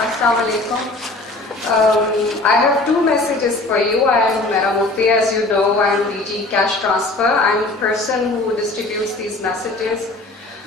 Assalamu alaikum. I have two messages for you. I am Humaira Mufti, as you know. I am DG Cash Transfer. I am the person who distributes these messages,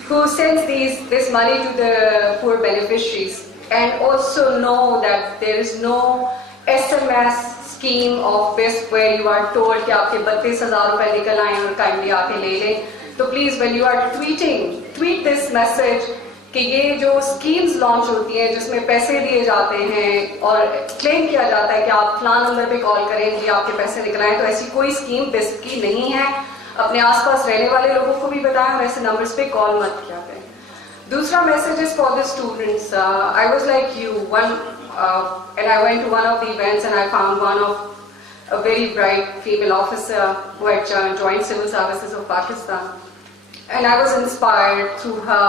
who sends this money to the poor beneficiaries, and also know that there is no SMS scheme of BISP where you are told कि आपके 32,000 रुपए निकल आए और kindly आके ले लें. So please, when you are tweet this message कि ये जो स्कीम्स लॉन्च होती हैं जिसमें पैसे दिए जाते हैं और क्लेम किया जाता है कि आप फलां नंबर पे कॉल करें कि आपके पैसे निकल आए, तो ऐसी कोई स्कीम बिस्प की नहीं है. अपने आसपास रहने वाले लोगों को भी बताएं, वैसे नंबर्स पे कॉल मत किया करें. दूसरा message is for the students. I was like you and I went to one of the events and I found one of a very bright female officer who had joined civil services of Pakistan, and I was inspired through her.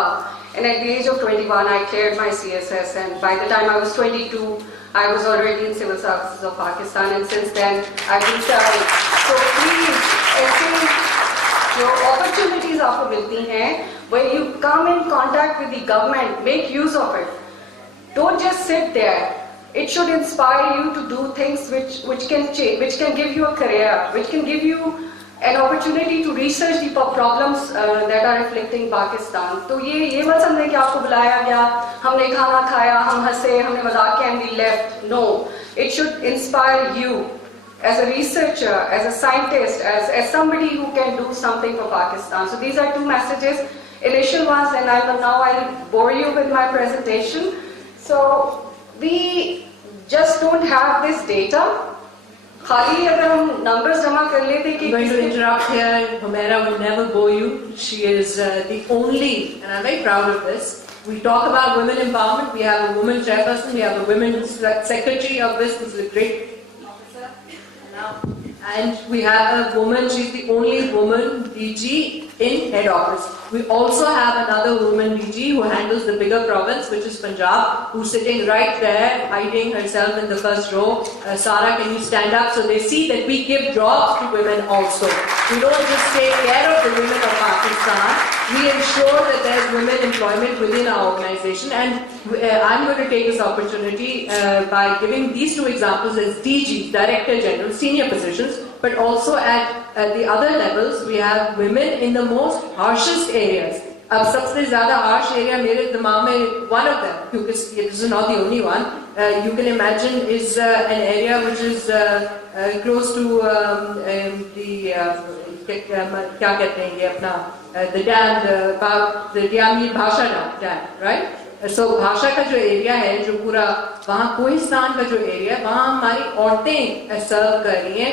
And at the age of 21, I cleared my CSS, and by the time I was 22, I was already in civil services of Pakistan, and since then I've been serving. So please, ऐसे जो opportunities आपको मिलती हैं, when you come in contact with the government, make use of it. Don't just sit there. It should inspire you to do things which can change, which can give you a career, which can give you an opportunity to research the problems that are afflicting Pakistan. तो ये मत समझें कि आपको बुलाया गया, हमने खाना खाया, हम हंसे, हमने मजाक किया and we left. No, it should inspire you as a researcher, as a scientist, as somebody who can do something for Pakistan. So these are two messages, initial ones, and now I'll bore you with my presentation. So we just don't have this data. खाली अगर हम numbers जमा कर लेते कि I'm going to interrupt here. Humaira will never bore you. She is the only, and I'm very proud of this. We talk about women empowerment. We have a woman chairperson. We have a women secretary of this. This is a great officer. And we have a woman. She's the only woman DG in head office. We also have another woman DG who handles the bigger province, which is Punjab, who's sitting right there, hiding herself in the first row. Sarah, can you stand up so they see that we give jobs to women also? We don't just take care of the women of Pakistan. We ensure that there's women employment within our organization. And I'm going to take this opportunity by giving these two examples as DG, Director General, senior positions, but also at the other levels, we have women in the most harshest areas. अब सबसे ज़्यादा harsh area मेरे दिमाग में, one of them, because this is not the only one, you can imagine is an area which is close to क्या कहते हैं ये अपना the dam, the Diamir Bhasha dam, right? So भाषा का जो एरिया है, जो पूरा वहाँ कोहिस्तान का जो एरिया, वहाँ हमारी औरतें सर्व कर रही हैं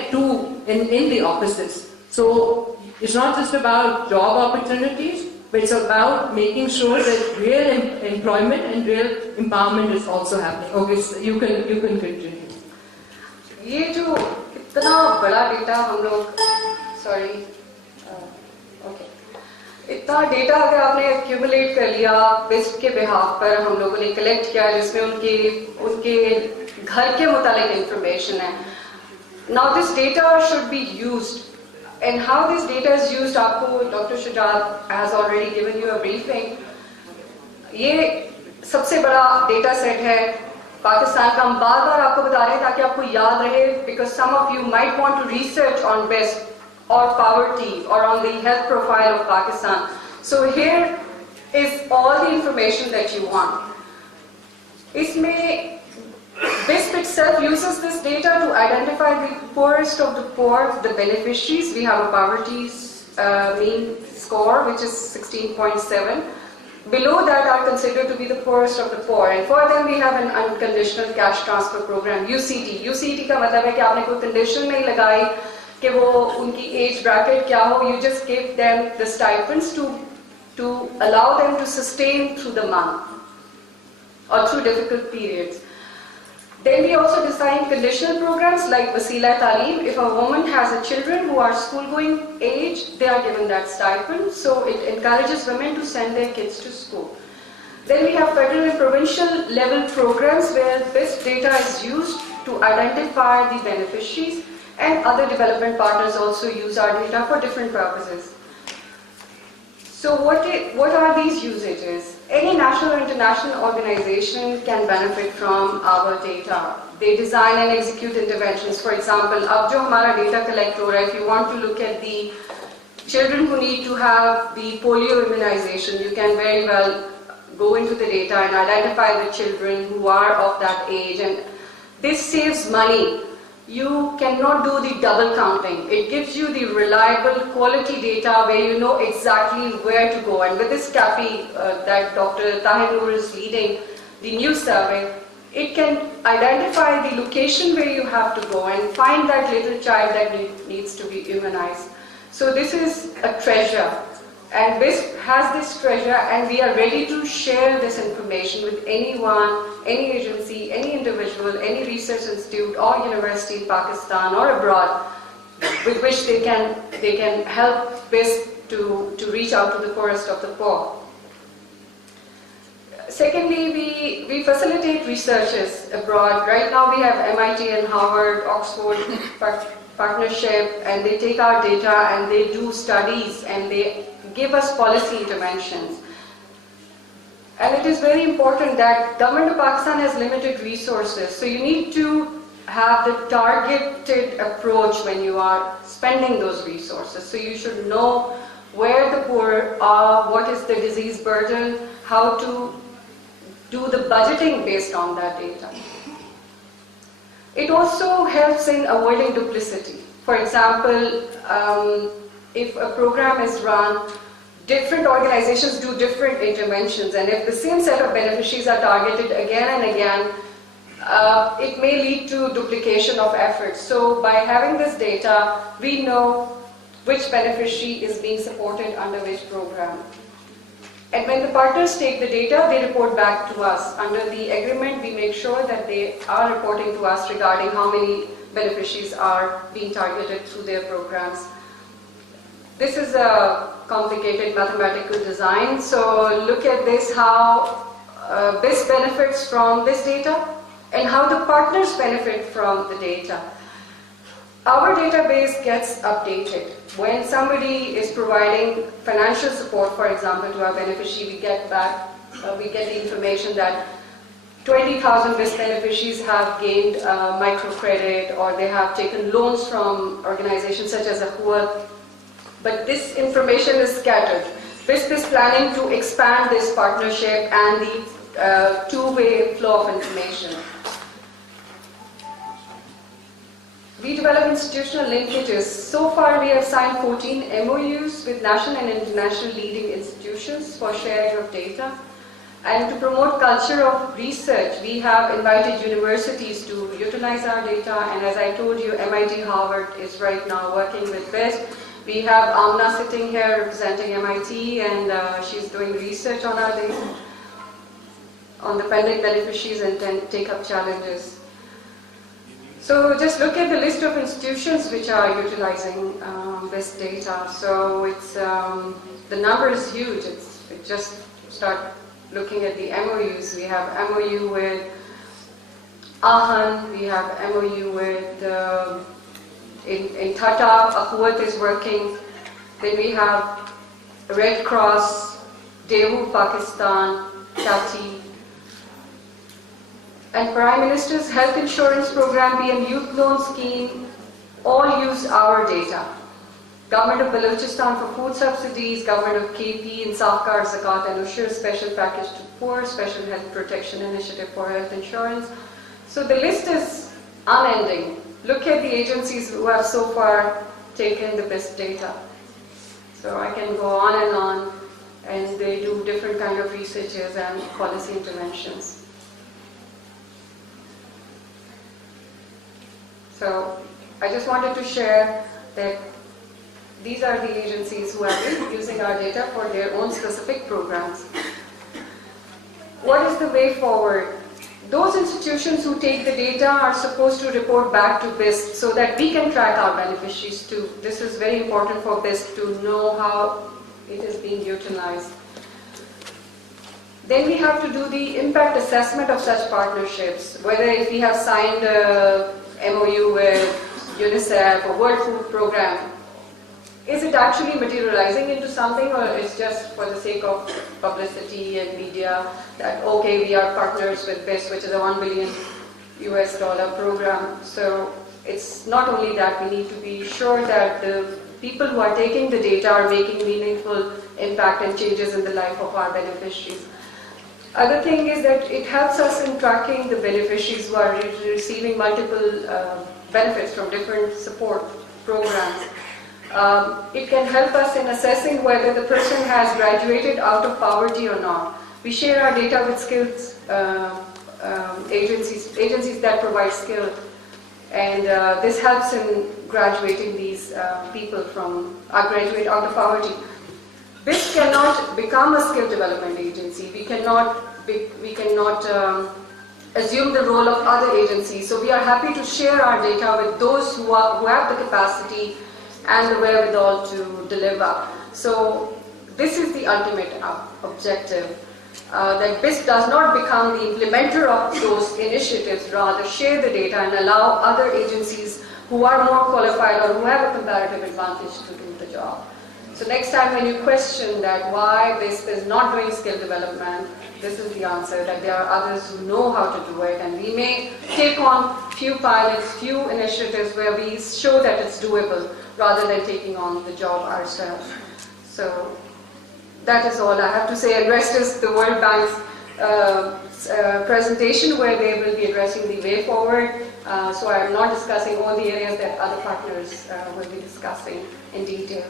in the offices. So it's not just about job opportunities, but it's about making sure that real employment and real empowerment is also happening. Okay, so you can continue. ये जो इतना बड़ा डेटा हम लोग, इतना डेटा अगर आपने accumulate कर लिया बिस्प के बिहाफ पर, हम लोगों ने कलेक्ट किया जिसमें उनके घर के मुतालिक इंफॉर्मेशन है. Now this data should be used, and how this data is used आपको doctor Shujat has already given you a briefing. ये सबसे बड़ा डेटा सेट है पाकिस्तान का. हम बार बार आपको बता रहे हैं ताकि आपको याद रहे, because some of you might want to research on BISP or poverty or on the health profile of Pakistan. So here is all the information that you want. Isme BISP itself uses this data to identify the poorest of the poor, the beneficiaries. We have a poverty mean score which is 16.7. Below that are considered to be the poorest of the poor, and for them we have an unconditional cash transfer program, UCT. UCT का मतलब है कि आपने कोई condition नहीं लगाई कि वो उनकी एज ब्रैकेट क्या हो. You just give them the stipends to allow them to sustain through the month or through difficult periods. Then we also design conditional programs like Wasila Taaleem. If a woman has a children who are school going age, they are given that stipend, so it encourages women to send their kids to school. Then we have federal and provincial level programs where BISP data is used to identify the beneficiaries, and other development partners also use our data for different purposes. So what are these usages? Any national or international organization can benefit from our data. They design and execute interventions. For example, अब जो हमारा data collect हो रहा है, if you want to look at the children who need to have the polio immunization, you can very well go into the data and identify the children who are of that age, and this saves money. You cannot do the double counting. It gives you the reliable quality data where you know exactly where to go. And with this CAFI that Dr. Tahir Noor is leading, the new survey, it can identify the location where you have to go and find that little child that needs to be immunized. So this is a treasure. And BISP has this treasure, and we are ready to share this information with anyone, any agency, any individual, any research institute or university in Pakistan or abroad, with which they can help BISP to reach out to the poorest of the poor. Secondly, we facilitate researches abroad. Right now we have MIT and Harvard, Oxford partnership, and they take our data and they do studies and they give us policy interventions. And it is very important that Government of Pakistan has limited resources, so you need to have the targeted approach when you are spending those resources. So you should know where the poor are, what is the disease burden, how to do the budgeting based on that data. It also helps in avoiding duplicity. For example, if a program is run, different organizations do different interventions, and if the same set of beneficiaries are targeted again and again, it may lead to duplication of efforts. So by having this data, we know which beneficiary is being supported under which program. And when the partners take the data, they report back to us. Under the agreement, we make sure that they are reporting to us regarding how many beneficiaries are being targeted through their programs. This is a complicated mathematical design, so look at this, how BISP benefits from this data and how the partners benefit from the data. Our database gets updated. When somebody is providing financial support, for example, to our beneficiary, we get the information that 20,000 BISP beneficiaries have gained microcredit, or they have taken loans from organizations such as Humaira. But this information is scattered. BISP is planning to expand this partnership and the two-way flow of information. We develop institutional linkages. So far we have signed 14 MOUs with national and international leading institutions for sharing of data. And to promote culture of research, we have invited universities to utilize our data. And as I told you, MIT Harvard is right now working with BISP. We have Amna sitting here representing MIT, and she's doing research on our data, on the pending beneficiaries and take-up challenges. So just look at the list of institutions which are utilizing this data. So it's the number is huge. Just start looking at the MOUs. We have MOU with AHAN, we have MOU with in Tata, Ahuat is working. Then we have Red Cross, Dehu, Pakistan, Kati. And Prime Minister's Health Insurance Program, PM Youth Loan Scheme, all use our data. Government of Balochistan for food subsidies, Government of KP in Safkar, Zakat and Ushur, special package to poor, special health protection initiative for health insurance. So the list is unending. Look at the agencies who have so far taken the BISP data. So I can go on, and they do different kind of researches and policy interventions. So I just wanted to share that these are the agencies who have been using our data for their own specific programs. What is the way forward? Those institutions who take the data are supposed to report back to BISP so that we can track our beneficiaries too. This is very important for BISP to know how it is being utilized. Then we have to do the impact assessment of such partnerships, whether if we have signed a MOU with UNICEF or World Food Program, is it actually materializing into something, or it's just for the sake of publicity and media that, okay, we are partners with BISP, which is a $1 billion US program. So it's not only that, we need to be sure that the people who are taking the data are making meaningful impact and changes in the life of our beneficiaries. Other thing is that it helps us in tracking the beneficiaries who are receiving multiple benefits from different support programs. It can help us in assessing whether the person has graduated out of poverty or not. We share our data with skills agencies that provide skill, and this helps in graduating these people from graduate out of poverty. BISP cannot become a skill development agency. We cannot assume the role of other agencies. So we are happy to share our data with those who have the capacity and the wherewithal to deliver. So this is the ultimate objective, that BISP does not become the implementer of those initiatives, rather share the data and allow other agencies who are more qualified or who have a comparative advantage to do the job. So next time when you question that why BISP is not doing skill development, this is the answer, that there are others who know how to do it, and we may take on few pilots, few initiatives where we show that it's doable rather than taking on the job ourselves. So that is all I have to say, and rest is the World Bank's presentation where they will be addressing the way forward. So I am not discussing all the areas that other partners will be discussing in detail.